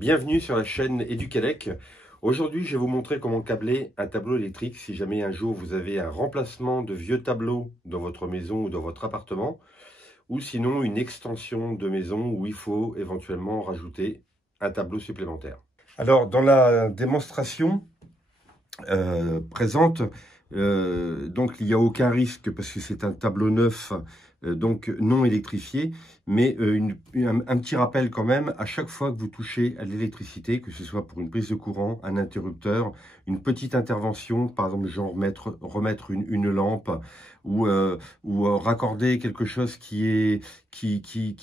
Bienvenue sur la chaîne Educalec. Aujourd'hui, je vais vous montrer comment câbler un tableau électrique si jamais un jour vous avez un remplacement de vieux tableaux dans votre maison ou dans votre appartement, ou sinon une extension de maison où il faut éventuellement rajouter un tableau supplémentaire. Alors, dans la démonstration présente, donc il n'y a aucun risque parce que c'est un tableau neuf, donc non électrifié, mais un petit rappel quand même, à chaque fois que vous touchez à l'électricité, que ce soit pour une prise de courant, un interrupteur, une petite intervention, par exemple genre remettre une lampe ou raccorder quelque chose qui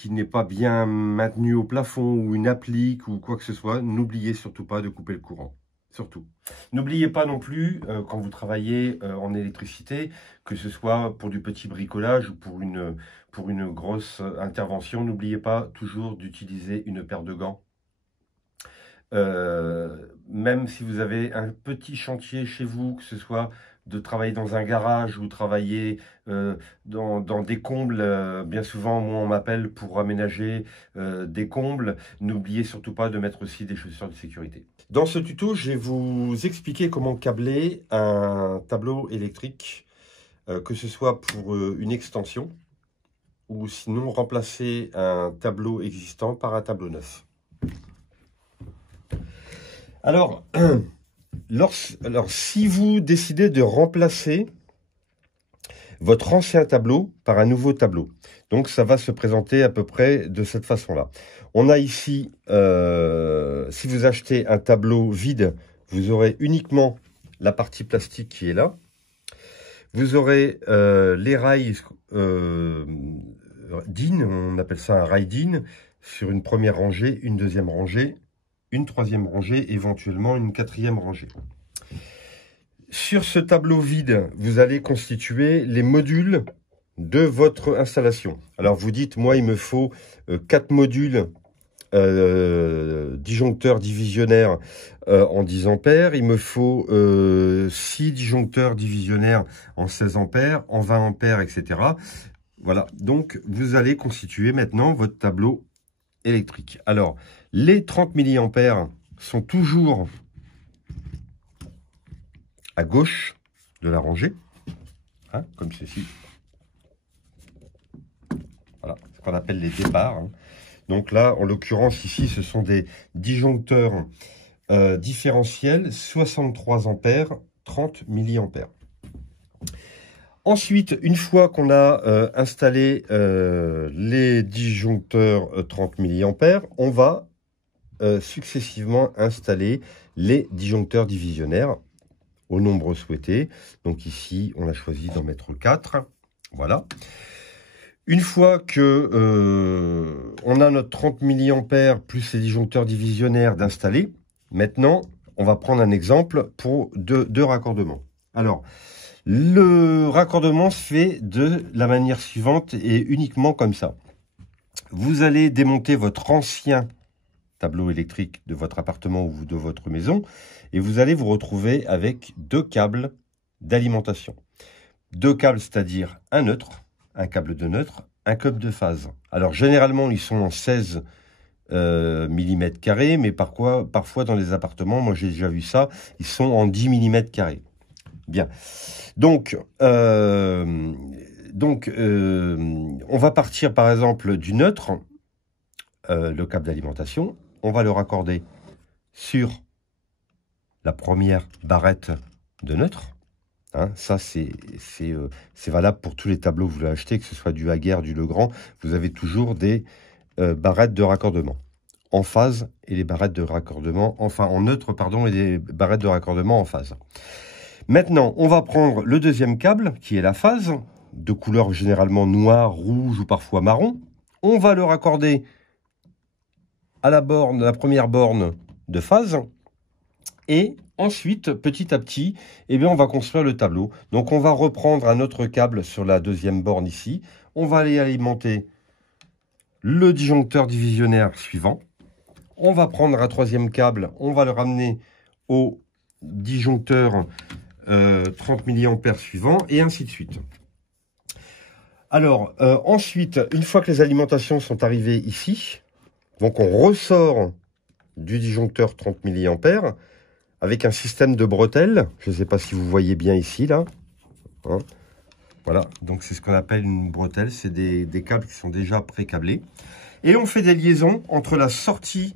n'est pas bien maintenu au plafond ou une applique ou quoi que ce soit, n'oubliez surtout pas de couper le courant. Surtout. N'oubliez pas non plus, quand vous travaillez en électricité, que ce soit pour du petit bricolage ou pour une grosse intervention, n'oubliez pas toujours d'utiliser une paire de gants. Même si vous avez un petit chantier chez vous, que ce soit de travailler dans un garage ou travailler dans des combles, bien souvent, moi, on m'appelle pour aménager des combles. N'oubliez surtout pas de mettre aussi des chaussures de sécurité. Dans ce tuto, je vais vous expliquer comment câbler un tableau électrique, que ce soit pour une extension ou sinon remplacer un tableau existant par un tableau neuf. Alors, si vous décidez de remplacer votre ancien tableau par un nouveau tableau, donc ça va se présenter à peu près de cette façon-là. On a ici, si vous achetez un tableau vide, vous aurez uniquement la partie plastique qui est là. Vous aurez les rails DIN, on appelle ça un rail DIN, sur une première rangée, une deuxième rangée, une troisième rangée, éventuellement une quatrième rangée. Sur ce tableau vide, vous allez constituer les modules de votre installation. Alors vous dites, moi il me faut 4 modules disjoncteurs divisionnaires en 10 ampères, il me faut 6 disjoncteurs divisionnaires en 16 ampères, en 20 ampères, etc. Voilà, donc vous allez constituer maintenant votre tableau électrique. Alors, les 30 mA sont toujours à gauche de la rangée, hein, comme ceci. Voilà, ce qu'on appelle les départs. Hein. Donc là, en l'occurrence, ici, ce sont des disjoncteurs différentiels, 63 ampères, 30 mA. Ensuite, une fois qu'on a installé les disjoncteurs 30 mA, on va successivement installer les disjoncteurs divisionnaires au nombre souhaité. Donc ici, on a choisi d'en mettre 4. Voilà. Une fois que on a notre 30 mA plus les disjoncteurs divisionnaires d'installer, maintenant, on va prendre un exemple pour deux raccordements. Alors, le raccordement se fait de la manière suivante et uniquement comme ça. Vous allez démonter votre ancien tableau électrique de votre appartement ou de votre maison et vous allez vous retrouver avec 2 câbles d'alimentation. 2 câbles, c'est-à-dire un neutre, un câble de neutre, un câble de phase. Alors généralement, ils sont en 16 mm², mais parfois dans les appartements, moi j'ai déjà vu ça, ils sont en 10 mm². Bien. Donc, on va partir par exemple du neutre, le câble d'alimentation. On va le raccorder sur la première barrette de neutre. Hein, ça, c'est valable pour tous les tableaux que vous voulez acheter, que ce soit du Haguer, du Legrand. Vous avez toujours des barrettes de raccordement en phase et les barrettes de raccordement, enfin en neutre, pardon, et des barrettes de raccordement en phase. Maintenant, on va prendre le deuxième câble, qui est la phase, de couleur généralement noire, rouge ou parfois marron. On va le raccorder à la première borne de phase. Et ensuite, petit à petit, eh bien, on va construire le tableau. Donc, on va reprendre un autre câble sur la deuxième borne ici. On va aller alimenter le disjoncteur divisionnaire suivant. On va prendre un troisième câble. On va le ramener au disjoncteur 30 mA suivant, et ainsi de suite. Alors, ensuite, une fois que les alimentations sont arrivées ici, donc on ressort du disjoncteur 30 mA avec un système de bretelles. Je ne sais pas si vous voyez bien ici, là. Hein, voilà, donc c'est ce qu'on appelle une bretelle. C'est des câbles qui sont déjà pré-câblés. Et on fait des liaisons entre la sortie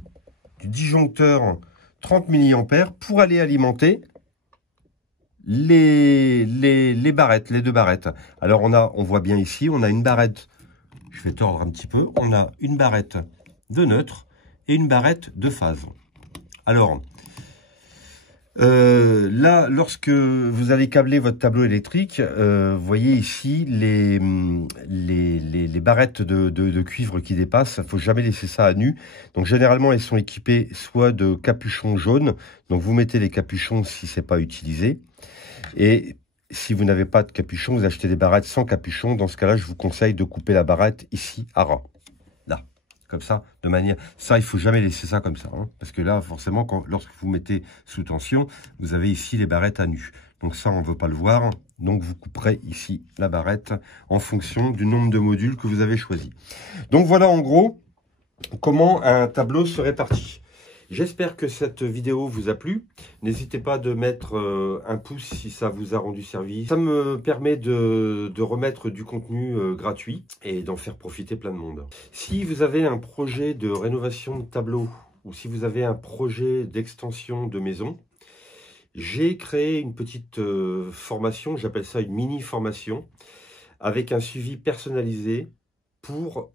du disjoncteur 30 mA pour aller alimenter les barrettes, les deux barrettes. Alors on voit bien ici, on a une barrette, je vais tordre un petit peu, on a une barrette de neutre et une barrette de phase. Alors, là, lorsque vous allez câbler votre tableau électrique, vous voyez ici les barrettes de cuivre qui dépassent. Il ne faut jamais laisser ça à nu. Donc généralement, elles sont équipées soit de capuchons jaunes. Donc vous mettez les capuchons si ce n'est pas utilisé. Et si vous n'avez pas de capuchon, vous achetez des barrettes sans capuchon. Dans ce cas-là, je vous conseille de couper la barrette ici à ras. Là. Comme ça, de manière... Ça, il ne faut jamais laisser ça comme ça. Hein, parce que là, forcément, lorsque vous mettez sous tension, vous avez ici les barrettes à nu. Donc ça, on ne veut pas le voir. Donc vous couperez ici la barrette en fonction du nombre de modules que vous avez choisi. Donc voilà en gros comment un tableau se répartit. J'espère que cette vidéo vous a plu. N'hésitez pas de mettre un pouce si ça vous a rendu service. Ça me permet de remettre du contenu gratuit et d'en faire profiter plein de monde. Si vous avez un projet de rénovation de tableau ou si vous avez un projet d'extension de maison, j'ai créé une petite formation, j'appelle ça une mini-formation, avec un suivi personnalisé pour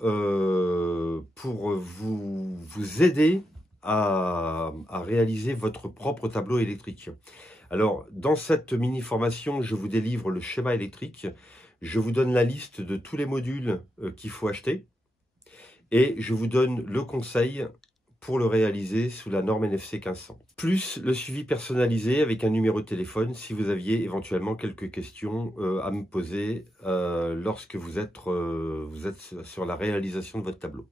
vous aider à réaliser votre propre tableau électrique. Alors, dans cette mini-formation, je vous délivre le schéma électrique, je vous donne la liste de tous les modules qu'il faut acheter et je vous donne le conseil pour le réaliser sous la norme NFC 1500. Plus le suivi personnalisé avec un numéro de téléphone si vous aviez éventuellement quelques questions à me poser lorsque vous êtes sur la réalisation de votre tableau.